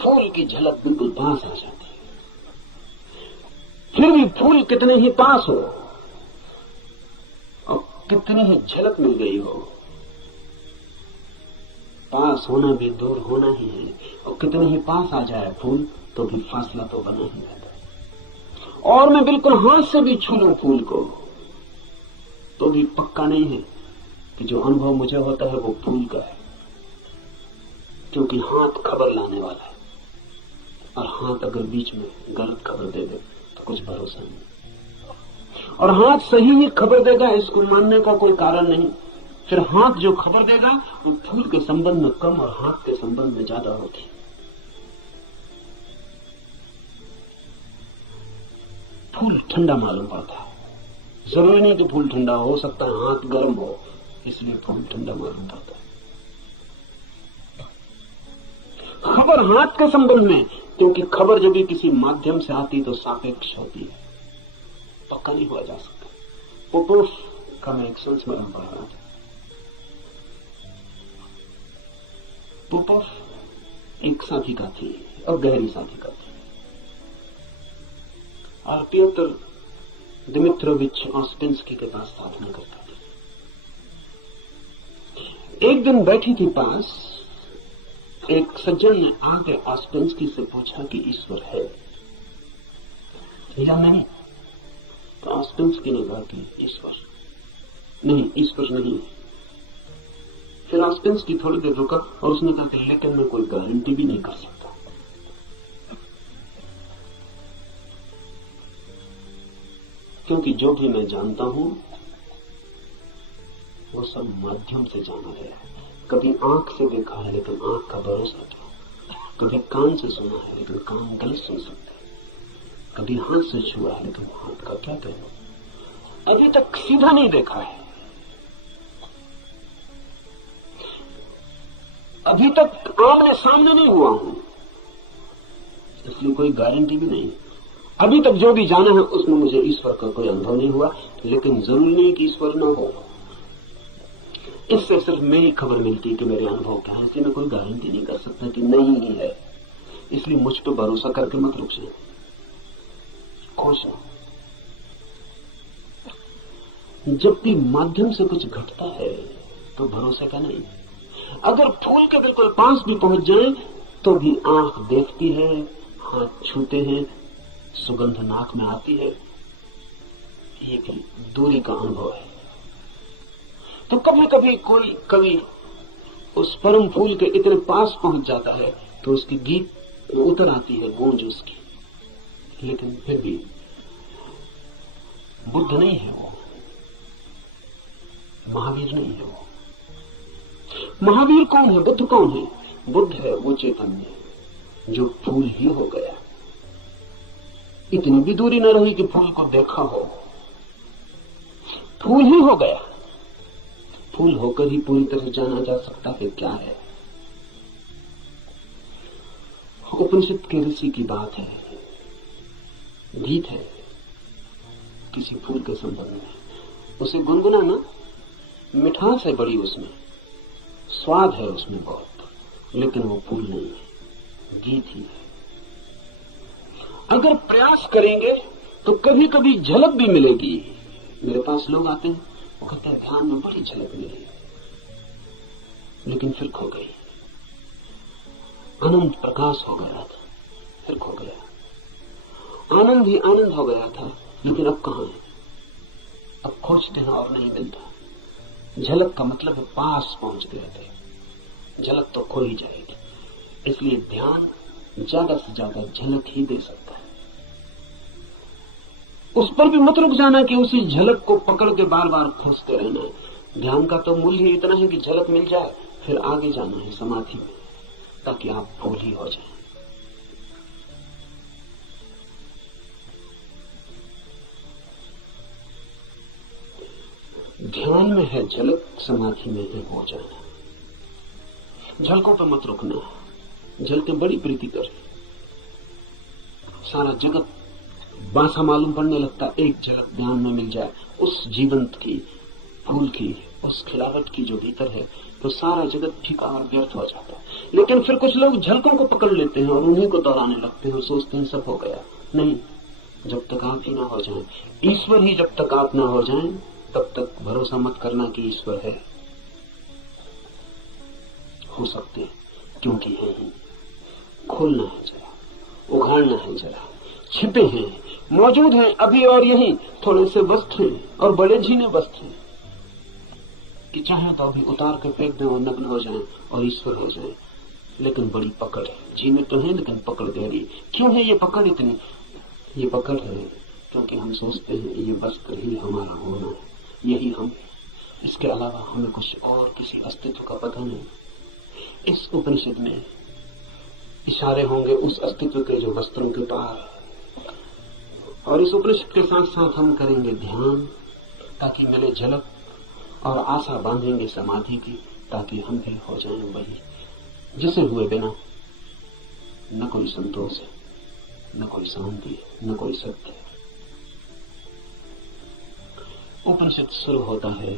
फूल की झलक बिल्कुल पास आ जाती है। फिर भी फूल कितने ही पास हो और कितनी ही झलक मिल गई हो, पास होना भी दूर होना ही है। और कितने ही पास आ जाए फूल तो भी फासला तो बना ही रहता है। और मैं बिल्कुल हाथ से भी छू लूं फूल को तो भी पक्का नहीं है कि जो अनुभव मुझे होता है वो फूल का है, क्योंकि हाथ खबर लाने वाला है। और हाथ अगर बीच में गलत खबर दे दे तो कुछ भरोसा नहीं। और हाथ सही ही खबर देगा इसको मानने का कोई कारण नहीं। फिर हाथ जो खबर देगा वो फूल के संबंध में कम और हाथ के संबंध में ज्यादा होती है। फूल ठंडा मालूम पड़ता है, जरूरी नहीं कि फूल ठंडा हो सकता है हाथ गर्म हो, इसलिए फूल ठंडा मालूम पड़ता है। खबर हाथ के संबंध में, क्योंकि खबर जब भी किसी माध्यम से आती तो सापेक्ष होती है, पक्का नहीं हुआ जा सकता। पोपोफ का मैं एक संस्मरण पढ़ रहा था। पोपोफ एक साधिका थी और गहरी साधिका थी, और पियोत्र दिमित्रोविच ऑस्पेंस्की के पास साधना करता था। एक दिन बैठी थी पास, एक सज्जन ने आके ऑस्पेंस्की से पूछा कि ईश्वर है या नहीं। तो ऑस्पेंस्की ने कहा कि ईश्वर नहीं। फिर ऑस्पेंस्की थोड़ी देर रुका और उसने कहा कि लेकिन मैं कोई गारंटी भी नहीं कर सकता, क्योंकि जो भी मैं जानता हूं वो सब माध्यम से जाना है। कभी आंख से देखा है लेकिन आंख का भरोसा था, कभी कान से सुना है लेकिन कान गलत सुन सकता है, कभी हाथ से छुआ है लेकिन हाथ का क्या कहना। अभी तक सीधा नहीं देखा है, अभी तक आमने सामने नहीं हुआ हूं, इसलिए कोई गारंटी भी नहीं। अभी तक जो भी जाना है उसमें मुझे ईश्वर का कोई अनुभव नहीं हुआ, लेकिन जरूरी नहीं कि ईश्वर न हो। इससे सिर्फ मेरी खबर मिलती है कि मेरे अनुभव क्या है, इसलिए मैं कोई गारंटी नहीं कर सकता कि नहीं ही है। इसलिए मुझ पर भरोसा करके मत रुक जाए, खोजना। जब भी माध्यम से कुछ घटता है तो भरोसे का नहीं। अगर फूल के बिल्कुल पास भी पहुंच जाए तो भी आंख देखती है, हाथ छूते हैं, सुगंध नाक में आती है, ये भी दूरी का अनुभव है। तो कभी कभी कोई कवि उस परम फूल के इतने पास पहुंच जाता है तो उसकी गीत उतर आती है, गूंज उसकी। लेकिन फिर भी बुद्ध नहीं है वो, महावीर नहीं है वो। महावीर कौन है, बुद्ध कौन है? बुद्ध है वो चैतन्य जो फूल ही हो गया। इतनी भी दूरी न रही कि फूल को देखा हो, फूल ही हो गया। फूल होकर ही पूरी तरह जाना जा सकता है क्या है। उपनिषद के ऋषि की बात है, गीत है किसी फूल के संबंध में, उसे गुनगुनाना, मिठास है बड़ी उसमें, स्वाद है उसमें बहुत, लेकिन वो फूल नहीं है, गीत ही है। अगर प्रयास करेंगे तो कभी कभी झलक भी मिलेगी। मेरे पास लोग आते हैं, वो कहते हैं ध्यान में बड़ी झलक मिली, लेकिन फिर खो गई। आनंद प्रकाश हो गया था, फिर खो गया। आनंद ही आनंद हो गया था, लेकिन अब कहां है? अब खोजते हैं और नहीं मिलता। झलक का मतलब पास पहुंच गए थे, झलक तो खो ही जाएगी। इसलिए ध्यान ज्यादा से ज्यादा झलक ही दे सकता है। उस पर भी मत रुक जाना कि उसी झलक को पकड़ के बार बार खोजते रहना है। ध्यान का तो मूल्य ही इतना है कि झलक मिल जाए, फिर आगे जाना है समाधि में, ताकि आप फूल ही हो जाए। ध्यान में है झलक, समाधि में है हो जाना। झलकों पर मत रुकना, झलकें बड़ी प्रीतिकर। सारा जगत बांसा मालूम पड़ने लगता एक झलक ध्यान में मिल जाए, उस जीवंत की, फूल की, उस खिलावट की जो भीतर है, तो सारा जगत फीका और व्यर्थ हो जाता है। लेकिन फिर कुछ लोग झलकों को पकड़ लेते हैं और उन्हीं को दोहराने लगते हैं और सोचते हैं सब हो गया। नहीं, जब तक आप ही ना हो जाएं, ईश्वर ही जब तक आप ना हो जाएं, तब तक भरोसा मत करना कि ईश्वर है। हो सकते हैं, क्योंकि है ही। खोलना है जरा, उघाड़ना है जरा। छिपे हैं, मौजूद हैं अभी और यही, थोड़े से वस्त्र हैं और बड़े झीने वस्त्र हैं कि चाहे तो अभी उतार के फेंक दें और नग्न हो जाएं और ईश्वर हो जाएं। लेकिन बड़ी पकड़ है, झीने तो है लेकिन पकड़ गहरी। क्यों है ये पकड़ इतनी? ये पकड़ है क्योंकि हम सोचते हैं ये वस्त्र ही हमारा होना है, यही हम, इसके अलावा हमें कुछ और किसी अस्तित्व का पता नहीं। इस उपनिषद में इशारे होंगे उस अस्तित्व के जो वस्त्रों के पार है, और इस उपनिषद के साथ साथ हम करेंगे ध्यान ताकि मिले झलक, और आशा बांधेंगे समाधि की ताकि हम भी हो जाएं वही जिसे हुए बिना न कोई संतोष है, न कोई शांति है, न कोई सत्य है। उपनिषद शुरू होता है